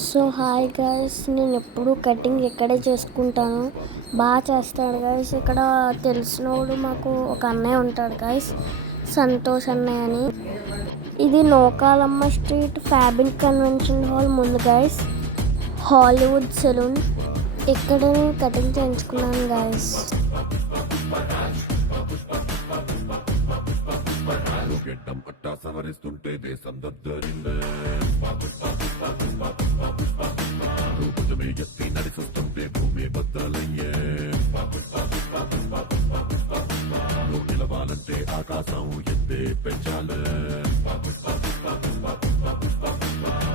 So hi guys, నేను ఎప్పుడు cutting ఇక్కడే చేసుకుంటాను. బాగా చేస్తాడు గైస్. ఇక్కడ తెలిసినోడు మాకు ఒక అన్నయ్య ఉంటాడు గైస్, సంతోష్ అన్నయ్య అని. ఇది Nookalamma street fabric convention hall ముందు గైస్, హాలీవుడ్ సెలూన్. ఇక్కడ నేను కటింగ్ చేయించుకున్నాను గైస్. సవరిస్తుంటే దేశం దద్దరిందే ఎత్తి నడిచొస్తుంటే భూమి బద్దలయ్యే నిలవాలంటే ఆకాశం ఎత్తే పెంచాలే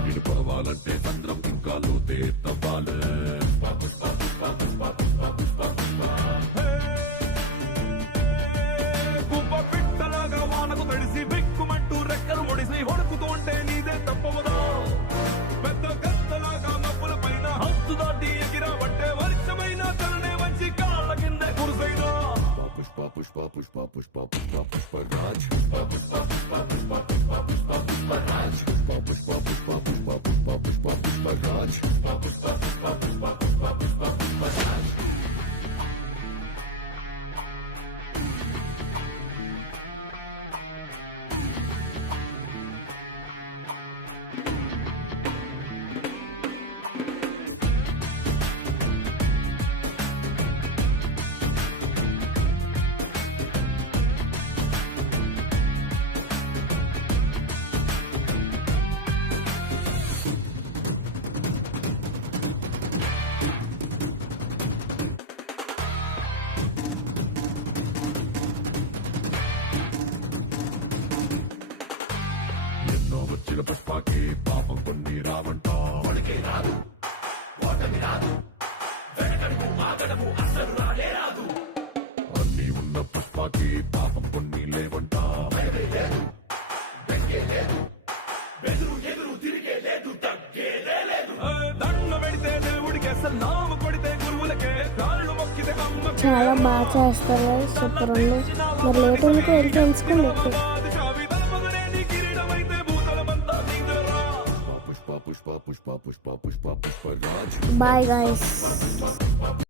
ఇది పొడవాలంటే చంద్రం ఇంకా లోతే తవ్వాలే పుష్ప పుష్ప పుష్ప పుష్ప పుష్ప రాజ్ పుష్ప పుష్ప పుష్ప పుష్ప పుష్ప పుష్ప రాజ్ పుష్ప పుష్ప పుష్ప పుష్ప పుష్ప పుష్ప పుష్ప రాజ్ పుష్ప పుష్ప పుష్ప పుష్ప పుష్ప పుష్ప రాజ్. వచ్చిన పుష్పకి పాపం కొన్ని రావంట వాడికే రాదు ఓటమి రాదు వెనకడుగు ఆగడము అసలు రానే రాదు అన్ని ఉన్న పుష్పకి పాపం కొన్ని లేవంట భయమే లేదు బెంగే లేదు బెదురు ఎదురు తిరిగే లేదు తగ్గేదే లేదు దండ పెడితే దేవుడికి అసలు నామ కొడితే గురువులకే కాళ్ళు మొక్కితే అమ్మ. చాలా బాగా చేస్తారు, సూపర్ ఉంది. మరి లేట్ ఎందుకు వెళ్ళి తెలుసుకోండి. పుష్ప పుష్ప పుష్ప పుష్ప పుష్ప పుష్ప రాజ్. Bye guys.